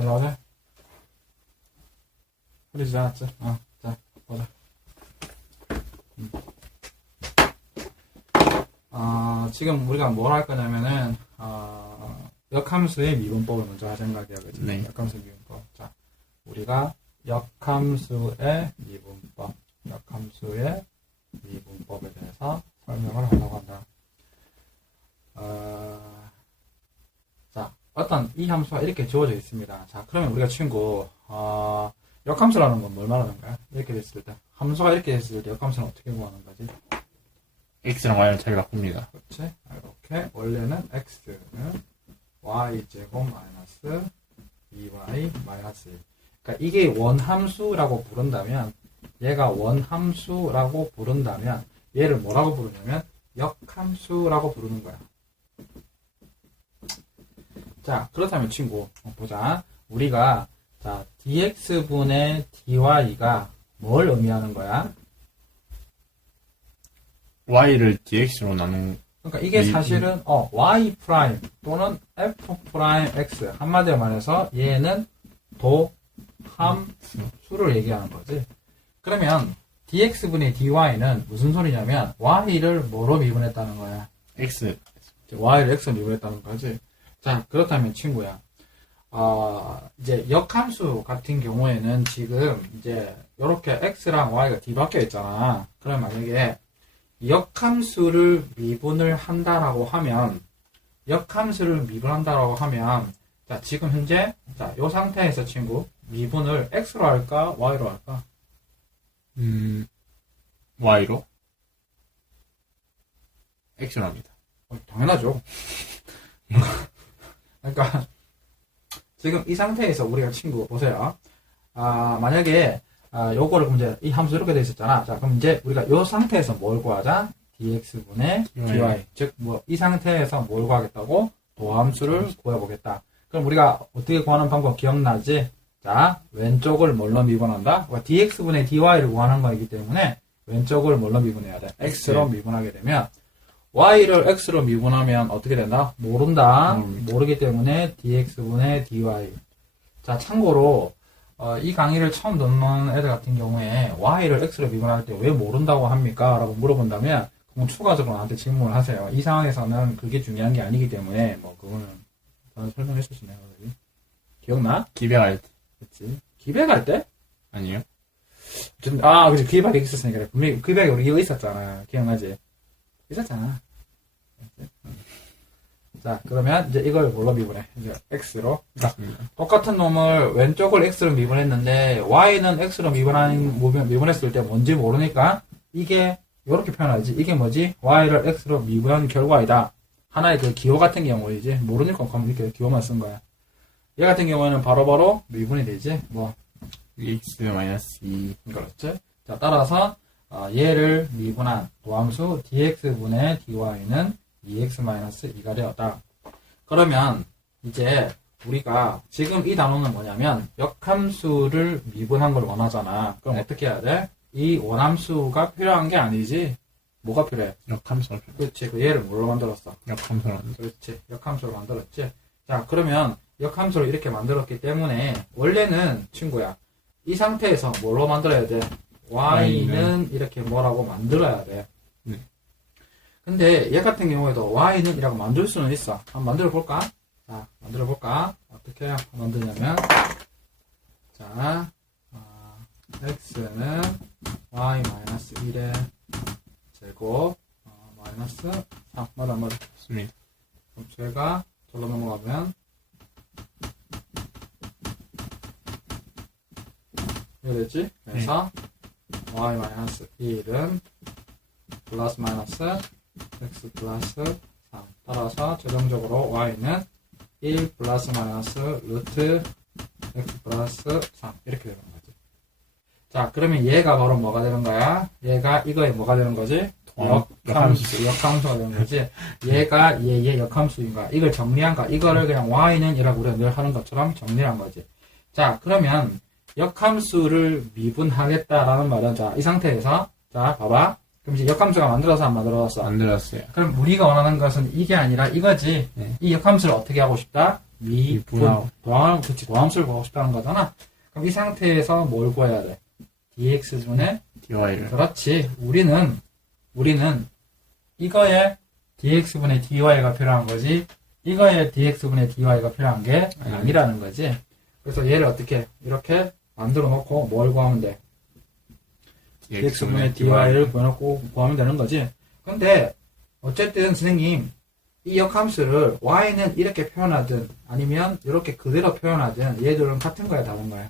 잘 나오네. 흐리지 않았지? 어, 자, 보자. 음. 아, 지금 우리가 뭘 할 거냐면은, 아, 역함수의 미분법을 먼저 할 생각이야, 그지? 네. 역함수의 미분법. 자, 우리가 역함수의 미분법, 역함수의 미분법에 대해서 설명을 하려고 한다. 어떤 이 함수가 이렇게 주어져 있습니다. 자, 그러면 우리가 친구, 어, 역함수라는 건 뭘 말하는 거야? 이렇게 됐을 때. 함수가 이렇게 됐을 때 역함수는 어떻게 구하는 거지? x랑 y를 잘 바꿉니다. 그렇지? 이렇게 원래는 x는 y제곱 마이너스 2y 마이너스 1. 그러니까 이게 원함수라고 부른다면 얘가 원함수라고 부른다면 얘를 뭐라고 부르냐면 역함수라고 부르는 거야. 자, 그렇다면 친구 어, 보자. 우리가 자 dx분의 dy가 뭘 의미하는 거야? y를 dx로 나눈 그러니까 이게 이- 사실은 어, y 프라임 또는 f 프라임 x 한마디로 말해서 얘는 도함 수를 얘기하는 거지. 그러면 dx분의 dy는 무슨 소리냐면 y를 뭐로 미분했다는 거야. x y를 x로 미분했다는 거지. 자 그렇다면 친구야. 어, 이제 역함수 같은 경우에는 지금 이제 이렇게 x랑 y가 뒤바뀌어 있잖아. 그럼 만약에 역함수를 미분을 한다라고 하면 역함수를 미분한다라고 하면 자 지금 현재 자이 상태에서 친구 미분을 x로 할까 y로 할까? 음 y로 x로 합니다. 어, 당연하죠. 그러니까 지금 이 상태에서 우리가 친구 보세요. 아 만약에 아 요거를 그럼 이제 이 함수 이렇게 돼 있었잖아. 자 그럼 이제 우리가 요 상태에서 뭘 구하자? dx분의 dy. dy 즉뭐 이 상태에서 뭘 구하겠다고 도함수를 구해보겠다. 그럼 우리가 어떻게 구하는 방법 기억나지? 자 왼쪽을 뭘로 미분한다? 그러니까 dx분의 dy를 구하는 거이기 때문에 왼쪽을 뭘로 미분해야 돼? x로 미분하게 되면 y를 x로 미분하면 어떻게 된다? 모른다. 모릅니다. 모르기 때문에 dx분의 dy. 자, 참고로 어, 이 강의를 처음 듣는 애들 같은 경우에 y를 x로 미분할 때 왜 모른다고 합니까? 라고 물어본다면 그럼 추가적으로 나한테 질문을 하세요. 이 상황에서는 그게 중요한 게 아니기 때문에 뭐 그거는 저는. 여기. 기억나? 기백할 때 그치? 기백할 때? 아니에요? 좀- 아, 그치. 기백이 있었으니까. 그래. 분명히 기백에 우리 이거 있었잖아. 기억나지? 있었잖아. 자, 그러면 이제 이걸 뭘로 미분해? 이제 x로. 맞습니다. 똑같은 놈을 왼쪽을 x로 미분했는데 y는 x로 미분한 미분- 미분했을 때 뭔지 모르니까 이게 이렇게 표현하지. 이게 뭐지? y를 x로 미분한 결과이다. 하나의 그 기호 같은 경우이지. 모르니까 그럼 이렇게 기호만 쓴 거야. 얘 같은 경우에는 바로바로 미분이 되지. 뭐 x 마이너스 2 그렇지. 자, 따라서 어, 얘를 미분한 도함수 dx분의 dy는 2x-2가 되었다. 그러면 이제 우리가 지금 이 단어는 뭐냐면 역함수를 미분한 걸 원하잖아. 그럼 어떻게 해야 돼? 이 원함수가 필요한 게 아니지. 뭐가 필요해? 역함수로 그렇지. 그 얘를 뭘로 만들었어? 역함수로. 그렇지. 역함수로 만들었지. 자, 그러면 역함수를 이렇게 만들었기 때문에 원래는 친구야. 이 상태에서 뭘로 만들어야 돼? Y는 이렇게 뭐라고 만들어야 돼. 네. 근데 얘 같은 경우에도 y는 이라고 만들 수는 있어. 한번 만들어 볼까? 자, 만들어 볼까? 어떻게 만드냐면 자, 어, x는 y-1의 제곱 어, 마이너스 3 맞아 맞아 맞습니다. 그럼 제가 절로 넘어가면 이렇게 됐지? 그래서 y 마이너스 1은 플러스 마이너스 x 플러스 3 따라서 최종적으로 y는 1 플러스 마이너스 루트 x 플러스 3 이렇게 되는 거지 자 그러면 얘가 바로 뭐가 되는 거야? 얘가 이거에 뭐가 되는 거지? 어, 역함수, 역함수가 되는 거지. 얘가 얘의 역함수인가. 이걸 정리한가. 이거를 그냥 y는 이라고 우리가 늘 하는 것처럼 정리한 거지. 자, 그러면 역함수를 미분하겠다라는 말은 자, 이 상태에서 자, 봐봐. 그럼 이제 역함수가 만들어서 안 만들어졌어. 만들었어요. 그럼 우리가 원하는 것은 이게 아니라 이거지. 네. 이 역함수를 어떻게 하고 싶다? 미분. 도함 그치 도함수를 구하고 싶다는 거잖아. 그럼 이 상태에서 뭘 구해야 돼? dx분의 dy를 그렇지. 우리는 우리는 이거에 dx분의 dy가 필요한 거지. 이거에 dx분의 dy가 필요한 게 아니. 아니라는 거지. 그래서 얘를 어떻게 이렇게 만들어 놓고 뭘 구하면 돼? dx분의 dy를 구해놓고 구하면 되는 거지. 근데 어쨌든 선생님 이 역함수를 y는 이렇게 표현하든 아니면 이렇게 그대로 표현하든 얘들은 같은 거야 다른 거야?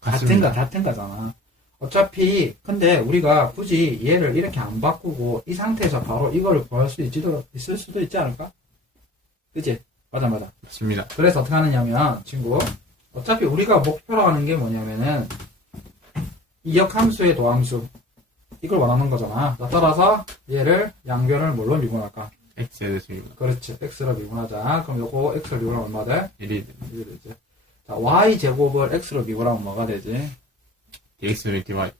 같은 거. 같은 거잖아. 어차피 근데 우리가 굳이 얘를 이렇게 안 바꾸고 이 상태에서 바로 이거를 구할 수 있지도 있을 수도 있지 않을까? 그치? 맞아 맞아. 맞습니다. 그래서 어떻게 하느냐면 친구 어차피 우리가 목표로 하는 게 뭐냐면은 이 역함수의 도함수 이걸 원하는 거잖아. 자, 따라서 얘를 양변을 뭘로 미분할까? x에 대해서 그렇지. x로 미분하자. 그럼 요거 x로 미분하면 얼마 돼? 1이 1이 되지. 자, y 제곱을 x로 미분하면 뭐가 되지? dx분의 dy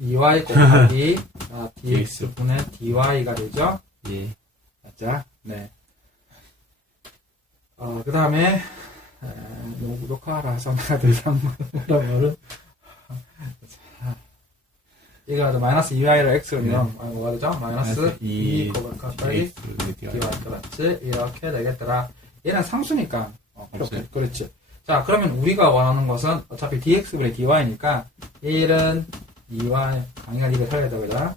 2y 곱하기 자, dx분의 dy가 되죠? 예. 맞자? 네. 어, 그 다음에, 녹화하라 해서 내가 더 이상 그러면은, 자, 이거 마이너스 2y를 x로 네. 넣으면 뭐가 되죠? 마이너스 마이너스 2이 곱하기 dy dy가 그렇지. 이렇게 되겠더라. 얘는 상수니까. 어, 없어요. 그렇지. 자, 그러면 우리가 원하는 것은 어차피 dx분의 dy니까 1은 2y, 강의가 입에 살려야 되거든.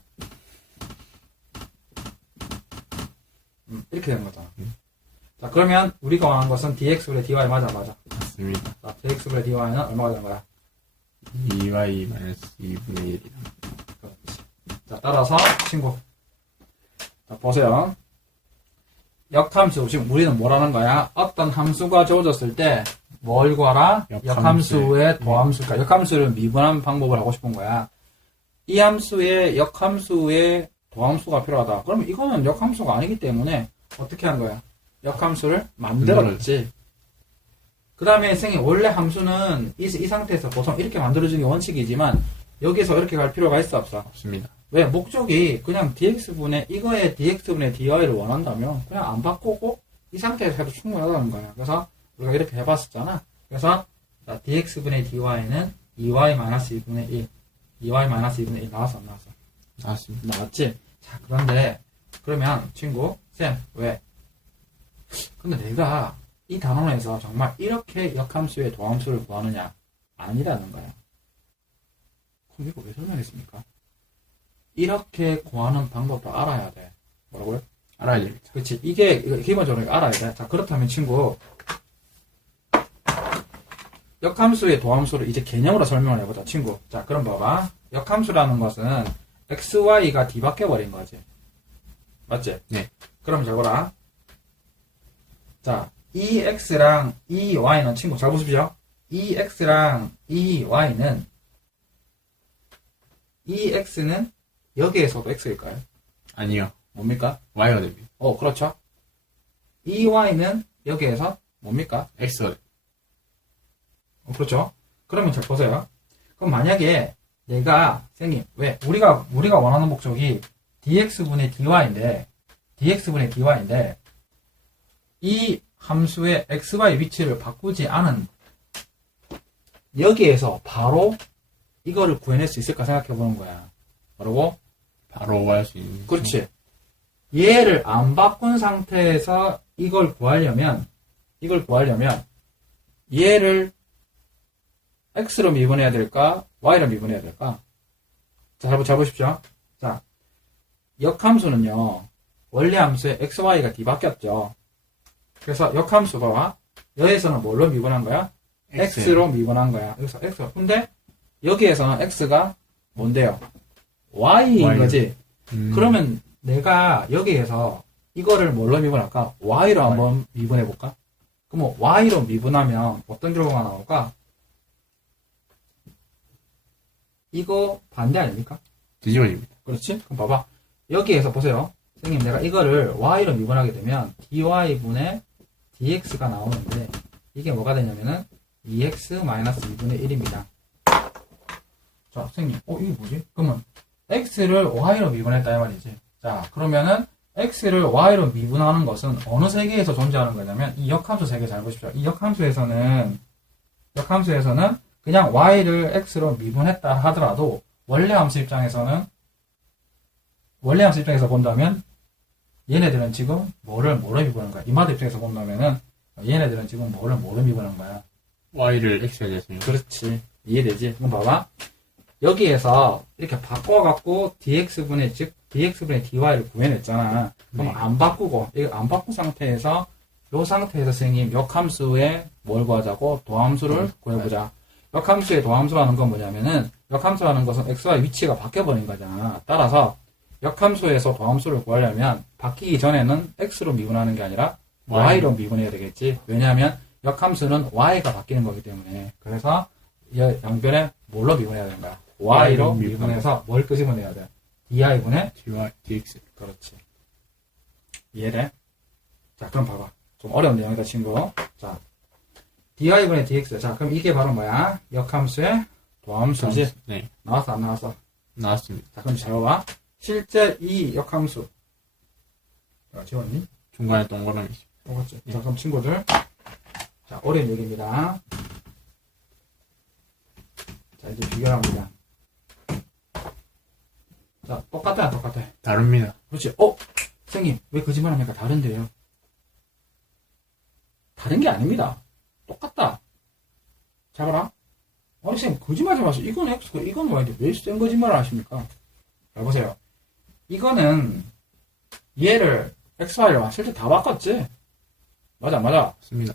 음, 이렇게 되는 거잖아. 음. 자, 그러면 우리가 원하는 것은 dx분의 dy 맞아, 맞아. 맞습니다. 자, dx분의 dy는 얼마가 되는 거야? 2y 마이너스 2분의 1이다. 그렇지. 자, 따라서 친구. 자, 보세요. 역함수. 지금 우리는 뭐라는 거야? 어떤 함수가 주어졌을 때 뭘 구하라? 역함수의- 역함수 의 도함수. 그러니까 역함수를 미분하는 방법을 하고 싶은 거야. 이 함수의 역함수의 도함수가 필요하다. 그러면 이거는 역함수가 아니기 때문에 어떻게 한 거야? 역함수를 만들었지. 그 다음에 선생님 원래 함수는 이, 이 상태에서 보통 이렇게 만들어주는 게 원칙이지만 여기서 이렇게 갈 필요가 있어 없어? 없습니다. 왜? 목적이 그냥 dx분의 이거에 dx분의 dy를 원한다면 그냥 안 바꾸고 이 상태에서 해도 충분하다는 거야. 그래서 우리가 이렇게 해봤었잖아. 그래서 자, dx분의 dy는 2y-2분의 1 2y-2분의 1 나왔어 안 나왔어? 나왔습니다. 나왔지? 자 그런데 그러면 친구 쌤 왜? 근데 내가 이 단원에서 정말 이렇게 역함수의 도함수를 구하느냐? 아니라는 거야. 그럼 이거 왜 설명했습니까? 이렇게 구하는 방법도 알아야 돼. 뭐라고요? 알아야 됩니다. 그렇지. 이게 기본적으로 알아야 돼. 자 그렇다면 친구 역함수의 도함수를 이제 개념으로 설명을 해보자, 친구. 자 그럼 봐봐. 역함수라는 것은 x, y가 뒤바뀌어 버린 거지. 맞지? 네. 그럼 잘 보라. 자, 이 x랑 이 y는 친구 잘 보십시오. 이 x랑 이 y는 이 x는 여기에서도 x일까요? 아니요. 뭡니까? y가 됩니다. 어, 그렇죠. 이 y는 여기에서 뭡니까? x가 됩니다. 어, 그렇죠. 그러면 잘 보세요. 그럼 만약에 내가 선생님 왜 우리가 우리가 원하는 목적이 dx분의 dy인데 dx분의 dy인데 이 함수의 xy 위치를 바꾸지 않은 여기에서 바로 이거를 구해낼 수 있을까 생각해 보는 거야. 뭐라고? 바로 구할 수 있는. 그렇지. 얘를 안 바꾼 상태에서 이걸 구하려면, 이걸 구하려면, 얘를 x로 미분해야 될까? y로 미분해야 될까? 자, 잘, 보- 잘 보십시오. 자, 역함수는요, 원래 함수의 xy가 뒤바뀌었죠. 그래서 역함수가 여기서는 뭘로 미분한 거야? x로 미분한 거야. 그래서 x. 근데 여기에서는 x가 뭔데요? y인 Y. 거지. 음, 그러면 내가 여기에서 이거를 뭘로 미분할까? y로 한번 미분해 볼까? 그럼 뭐 y로 미분하면 어떤 결과가 나올까? 이거 반대 아닙니까? 뒤집어집니다. 그렇지? 그럼 봐봐. 여기에서 보세요. 선생님, 내가 이거를 y로 미분하게 되면 dy분의 dx가 나오는데 이게 뭐가 되냐면은 2x-2분의 1입니다. 자, 선생님, 어, 이게 뭐지? 그러면 x를 y로 미분했다 이 말이지. 자, 그러면은 x를 y로 미분하는 것은 어느 세계에서 존재하는 거냐면 이 역함수 세계 잘 보십시오. 이 역함수에서는 역함수에서는 그냥 y를 x로 미분했다 하더라도 원래 함수 입장에서는 원래 함수 입장에서 본다면 얘네들은 지금 뭐를 뭐로 미분한 거야? 이마드 입장에서 본다면은 얘네들은 지금 뭐를 뭐로 미분한 거야? y를 x가 됐으면 그렇지. 이해되지? 그럼 봐봐. 여기에서 이렇게 바꿔갖고 dx분의 즉 dx분의 dy를 구해냈잖아. 그럼 네. 안 바꾸고 이거 안 바꾼 상태에서 이 상태에서 선생님 역함수의 뭘 구하자고 도함수를 음, 구해보자. 역함수의 도함수라는 건 뭐냐면은 역함수라는 것은 x와 위치가 바뀌어버린 거잖아. 따라서 역함수에서 도함수를 구하려면 바뀌기 전에는 x로 미분하는 게 아니라 Y. y로 미분해야 되겠지. 왜냐하면 역함수는 y가 바뀌는 거기 때문에. 그래서 이 양변에 뭘로 미분해야 되는 거야? y로 미분해서 뭘 끄집어내야 돼? di분의 dx 그렇지. 이해돼? 자, 그럼 봐봐. 좀 어려운 내용이다, 친구. 자, di분의 dx. 자, 그럼 이게 바로 뭐야? 역함수의 도함수지? 네 나왔어, 안 나왔어? 나왔습니다. 자, 그럼 잘 봐봐. 실제 이 역함수. 야, 지웠니? 중간에 동그라미. 똑같지? 예. 자, 그럼 친구들. 자, 어려운 얘기입니다. 자, 이제 비교합니다. 자, 똑같아, 안 똑같아? 다릅니다. 그렇지. 어? 선생님, 왜 거짓말 합니까? 다른데요? 다른 게 아닙니다. 똑같다. 자, 봐라. 아니, 선생님, 거짓말 좀 하세요. 이건 X고, 이건 Y인데, 왜 센 거짓말을 하십니까? 자, 보세요. 이거는, 얘를, X, Y를 왔을 때 다 바꿨지? 맞아, 맞아. 맞습니다.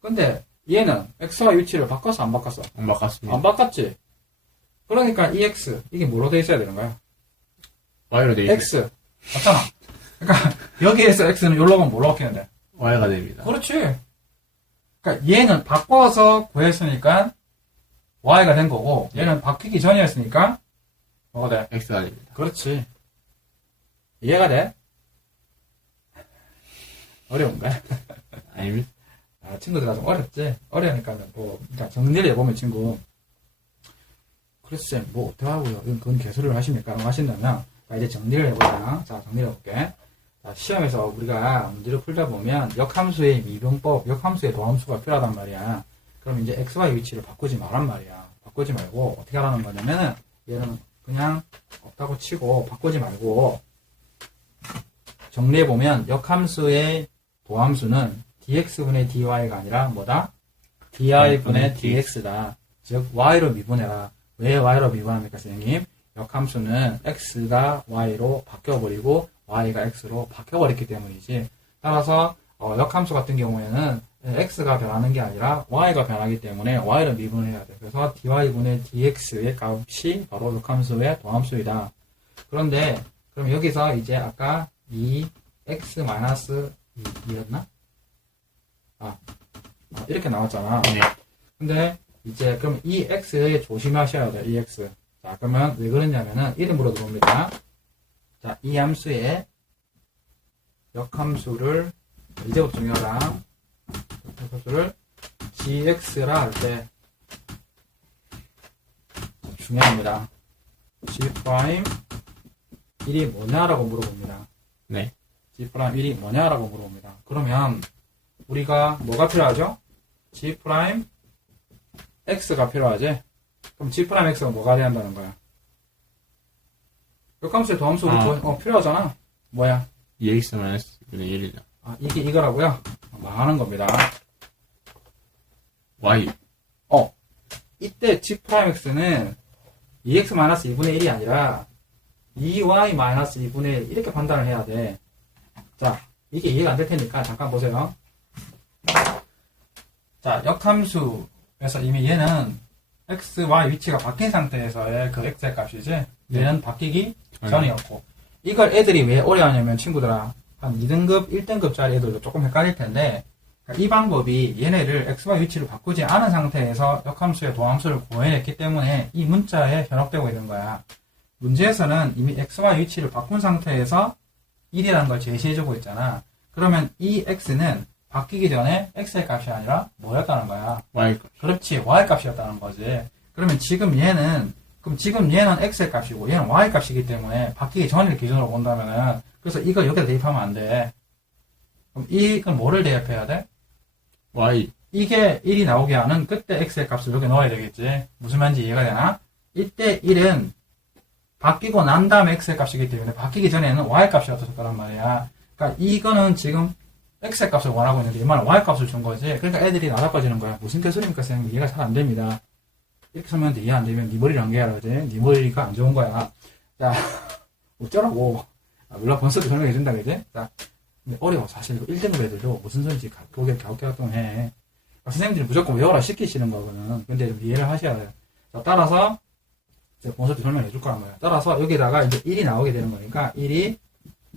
근데, 얘는, X와 위치를 바꿨어, 안 바꿨어? 안 바꿨습니다. 안 바꿨지? 그러니까, 이 X, 이게 뭐로 돼 있어야 되는 거야? y로 돼 있어요. X. 맞잖아. 그러니까 여기에서 X는 여기로 가면 뭘로 바뀌는데? y가 됩니다. 그렇지. 그러니까 얘는 바꿔서 구했으니까 Y가 된 거고 얘는 바뀌기 전이었으니까 돼? x가 됩니다. 그렇지. 이해가 돼? 어려운가? 아닙니다. 아, 친구들아 좀 어렵지? 어려우니까는 뭐, 그러니까 정리를 해보면 친구. 글쎄, 뭐, 어떡하고요. 이건 그건 개소리를 하십니까? 라고 하신다면, 자, 이제 정리를 해보자. 자, 정리를 해볼게. 자, 시험에서 우리가 문제를 풀다 보면, 역함수의 미분법, 역함수의 도함수가 필요하단 말이야. 그럼 이제 XY 위치를 바꾸지 말란 말이야. 바꾸지 말고, 어떻게 하라는 거냐면은, 얘는 그냥 없다고 치고, 바꾸지 말고, 정리해 보면, 역함수의 도함수는 dx분의 dy가 아니라 뭐다? di분의 dx다. 즉 y로 미분해라. 왜 y로 미분합니까, 선생님? 역함수는 x가 y로 바뀌어버리고 y가 x로 바뀌어버렸기 때문이지. 따라서 어, 역함수 같은 경우에는 x가 변하는 게 아니라 y가 변하기 때문에 y를 미분해야 돼. 그래서 dy분의 dx의 값이 바로 역함수의 도함수이다. 그런데 그럼 여기서 이제 아까 이 x 마이너스 2였나? 아, 아, 이렇게 나왔잖아. 네. 근데 이제 그럼 이 x에 조심하셔야 돼요. 이 x. 자, 그러면 왜 그러냐면은 이름으로 들어옵니다. 자, 이 함수의 역함수를 이제부터 중요하다. 역함수를 gx라 할 때 중요합니다. g 프라임 1이 뭐냐라고 물어봅니다. 네. g 프라임 1이 뭐냐라고 물어봅니다. 그러면 우리가 뭐가 필요하죠? g x가 필요하지? 그럼 g x가 뭐가 돼야 한다는 거야? 역함수의 도함수 우리 아. 구- 어, 필요하잖아. 뭐야? 2x 마이너스 2분의 1이죠. 아, 이게 이거라고요? 망하는 겁니다. y. 이때 g 프라임 x는 2x 마이너스 2분의 1이 아니라 2y 마이너스 2분의 1 이렇게 판단을 해야 돼. 자, 이게 이해가 안 될 테니까 잠깐 보세요. 자, 역함수에서 이미 얘는 x, y 위치가 바뀐 상태에서의 그 x의 값이지. 얘는 바뀌기 전이었고. 이걸 애들이 왜 어려워하냐면 친구들아 한 2등급, 1등급 짜리 애들도 조금 헷갈릴 텐데 그러니까 이 방법이 얘네를 xy 위치를 바꾸지 않은 상태에서 역함수의 도함수를 구해냈기 때문에 이 문자에 현혹되고 있는 거야. 문제에서는 이미 xy 위치를 바꾼 상태에서 1이라는 걸 제시해주고 있잖아. 그러면 이 x는 바뀌기 전에 x의 값이 아니라 뭐였다는 거야? y 값. 그렇지, y 값이었다는 거지. 그러면 지금 얘는 그럼 지금 얘는 x의 값이고 얘는 y 값이기 때문에 바뀌기 전을 기준으로 본다면은 그래서 이걸 여기다 대입하면 안 돼. 그럼 이건 뭐를 대입해야 돼? Y. 이게 1이 나오게 하는 그때 x의 값을 여기 넣어야 되겠지. 무슨 말인지 이해가 되나? 이때 1은 바뀌고 난 다음에 x의 값이기 때문에 바뀌기 전에는 y 값이 없었을 거란 말이야. 그러니까 이거는 지금 x의 값을 원하고 있는데 이만은 y 값을 준 거지. 그러니까 애들이 나다빠지는 거야. 무슨 개소리입니까, 쌤? 이해가 잘 안 됩니다. 이렇게 설명하는데 이해 안 되면 네 머리를 안 개하라 그러지. 네 머리가 안 좋은 거야. 자, 어쩌라고. 아, 물론 번석도 설명해 준다 그지? 자, 근데 어려워. 사실 1등급 애들도 무슨 소리인지 가- 보게 갸웃갸웃해. 아, 선생님들이 무조건 외워라 시키시는 거거든. 근데 좀 이해를 하셔야 돼요. 자, 따라서, 제가 본서도 설명해 줄 거란 말이야. 따라서 여기다가 이제 1이 나오게 되는 거니까, 1이,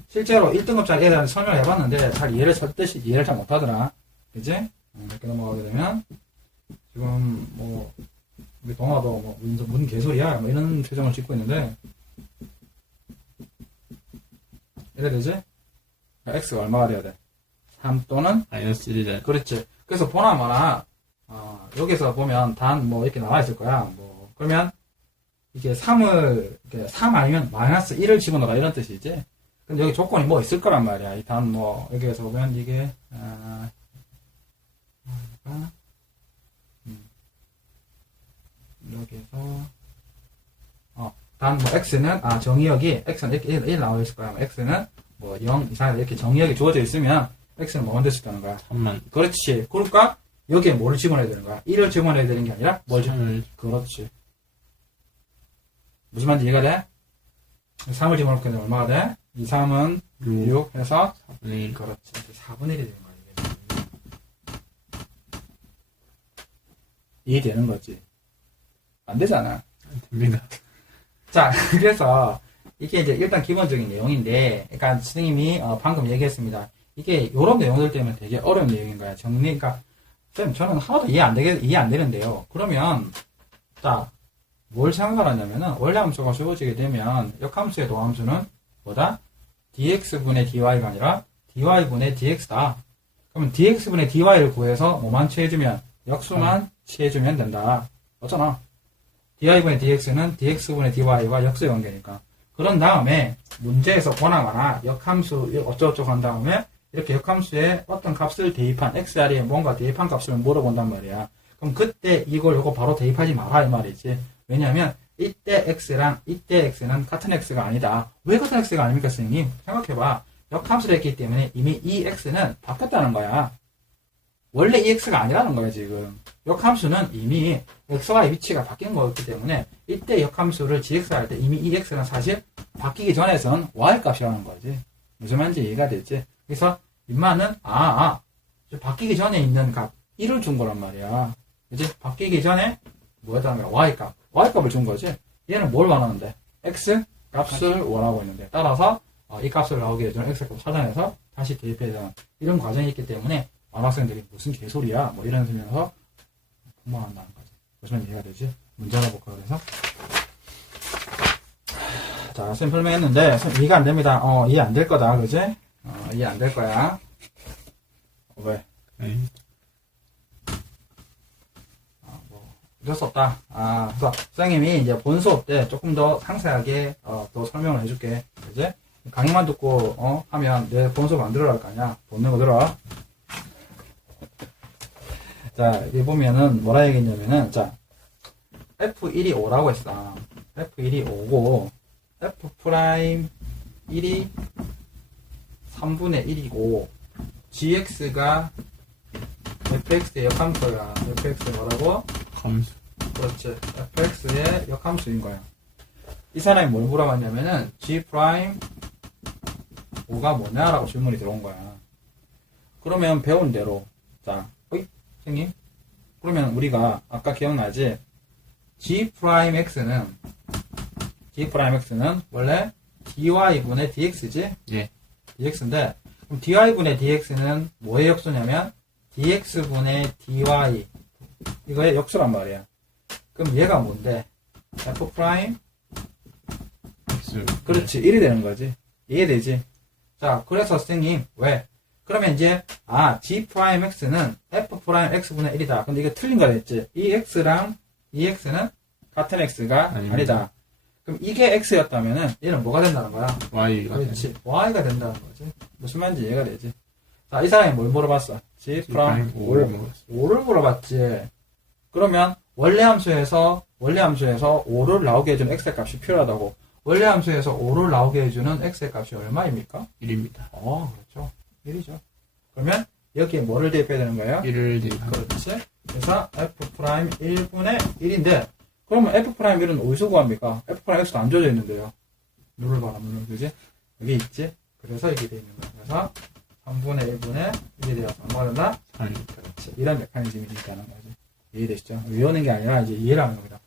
실제로 1등급짜리 애들한테 설명을 해봤는데, 잘 이해를 쳤듯이 이해를 잘 못하더라. 그지? 음, 이렇게 넘어가게 되면, 지금, 뭐, 우리 동화도 뭐, 무슨 개소리야? 뭐 이런 표정을 짓고 있는데, 이래 되지? x가 얼마가 돼야 돼? 3 또는 마이너스 1이래. 그렇지. 그래서 보나 마나 어, 여기서 보면 단 뭐 이렇게 나와 있을 거야. 뭐 그러면 이게 3을 이렇게 3 아니면 마이너스 1을 집어넣어라 이런 뜻이지. 근데 여기 조건이 뭐 있을 거란 말이야. 이 단 뭐 여기에서 보면 이게 아? 음, 여기서 어단 뭐 x는 아 정의역이 x는 이렇게 1, 1 나와 있을 거야. x는 뭐 0 이상 이렇게 정의역이 주어져 있으면 x는 뭐 만들 수 있다는 거야. 3만. 그렇지. 그러니까 여기에 뭐를 집어넣어야 되는 거야? 1을 집어넣어야 되는 게 아니라 뭘 집어 3을. 그렇지. 무슨 말인지 이해가 돼? 3을 집어넣게 되면 얼마가 돼? 2, 3은 6. 6 해서 4분의 1. 그렇지. 4분의 1이 되는 거야. 이게. 이해되는 거지. 안 되잖아. 됩니다. 자, 그래서 이게 이제 일단 기본적인 내용인데, 그러니까 선생님이 어, 방금 얘기했습니다. 이게 이런 내용들 때문에 되게 어려운 내용인 거야. 정리, 그러니까 쌤 저는 하나도 이해 안 되게 이해 안 되는데요. 그러면 자, 뭘 생각하냐면은 원래 함수가 주어지게 되면 역함수의 도함수는 뭐다? dx분의 dy가 아니라 dy분의 dx다. 그러면 dx분의 dy를 구해서 뭐만 취해주면 역수만 취해주면 된다. 맞잖아. Dy분의 dx는 dx분의 dy와 역수의 관계니까. 그런 다음에 문제에서 보나마나 역함수 어쩌고저쩌고 한 다음에 이렇게 역함수에 어떤 값을 대입한 xr에 뭔가 대입한 값을 물어본단 말이야. 그럼 그때 이걸 요거 바로 대입하지 마라 이 말이지. 왜냐면 이때 x랑 이때 x는 같은 x가 아니다. 왜 같은 x가 아닙니까 선생님? 생각해봐. 역함수를 했기 때문에 이미 이 x는 바뀌었다는 거야. 원래 이 x가 아니라는 거야 지금. 역함수는 이미 x와의 위치가 바뀐 거였기 때문에 이때 역함수를 gx 할 때 이미 이 x는 사실 바뀌기 전에선 y 값이라는 거지. 무슨 말인지 이해가 됐지? 그래서 임마는 아, 아저 바뀌기 전에 있는 값 1을 준 거란 말이야. 이제 바뀌기 전에 뭐였다는 거야? y 값. y 값을 준 거지. 얘는 뭘 원하는데? x 값을 원하고 있는데 따라서 어, 이 값을 나오게 해주는 x 값 찾아내서 다시 대입해야 되는 이런 과정이 있기 때문에 많은 학생들이 무슨 개소리야 뭐 이런 식으 로 공부한다는 거지. 무슨 이해가 되지? 문제 하나 볼까 그래서 자, 쌤 설명했는데, 쌤 이해가 안 됩니다. 어, 이해 안 될 거다, 그지? 어, 이해 안 될 거야. 어, 왜? 네. 아, 뭐, 어쩔 수 없다. 아, 그래서 선생님이 이제 본 수업 때 조금 더 상세하게, 어, 또 설명을 해줄게. 그지? 강의만 듣고, 어, 하면 내 본 수업 안할거 아니야. 본는 거 들어. 자, 여기 보면은 뭐라 얘기했냐면은, 자, F1이 5라고 했어. F1이 5고, F 프라임 1이 3분의 1이고, GX가 fx의 역함수야. fx의 뭐라고? 감수. 그렇지. fx의 역함수인 거야. 이 사람이 뭘 물어봤냐면은 g 프라임 5가 뭐냐라고 질문이 들어온 거야. 그러면 배운 대로 자, 선생님. 그러면 우리가 아까 기억나지? g 프라임 x는 g 프라임 x는 원래 dy분의 dx지? 예. dx인데 그럼 dy분의 dx는 뭐의 역수냐면 dx분의 dy 이거의 역수란 말이야. 그럼 얘가 뭔데? f 프라임? X. 그렇지. 1이 되는 거지. 이해되지? 자, 그래서 선생님, 왜? 그러면 이제, 아, g 프라임 x는 f 프라임 x분의 1이다. 근데 이게 틀린 거 됐지? 이 x랑 이 x는 같은 x가 아닙니다. 아니다. 그럼 이게 x였다면은 얘는 뭐가 된다는 거야? Y가 그렇지. y가 된다는 거지. 무슨 말인지 이해가 되지. 자, 이 사람이 뭘 물어봤어? g from 5를 5. 먹었어. 5를 물어봤지. 그러면 원래 함수에서 원래 함수에서 5를 나오게 해주는 x의 값이 필요하다고. 원래 함수에서 5를 나오게 해주는 x의 값이 얼마입니까? 1입니다. 어, 그렇죠. 1이죠. 그러면 여기에 뭐를 대입해야 되는 거예요? 1을 대입하면 그렇지. 그래서 f 프라임 1분의 1인데 그러면 f 프라임 1은 어디서 구합니까? f 프라임 x도 안 줘져 있는데요. 누를 봐라, 누를 그지? 여기 있지. 그래서 이게 돼 있는 거야. 그래서 3분의 1분의 1이 되어서 얼마가 된다? 3입니다. 그렇지. 이런 메커니즘이 있다는 거지. 이해되시죠? 외우는 게 아니라 이제 이해를 하는 겁니다.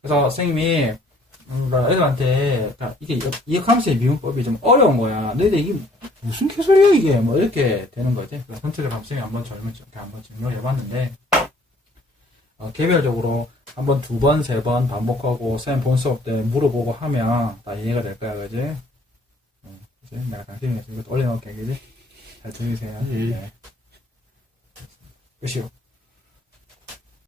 그래서 선생님이 음, 나 애들한테 그러니까 이게 역- 이역함수의 미분법이 좀 어려운 거야. 너희들 이게 무슨 개소리야 이게 뭐 이렇게 되는 거지. 그래서 전체적으로 선생님이 한번 젊은 이렇게 한번 증명을 해봤는데 어, 개별적으로 한 번, 두 번, 세 번 반복하고 쌤 본 수업 때 물어보고 하면 다 이해가 될 거야, 그지? 응, 그지? 내가 당신이 이것도 올려놓을게, 그지? 잘 들으세요. 예. 네. 끝이요.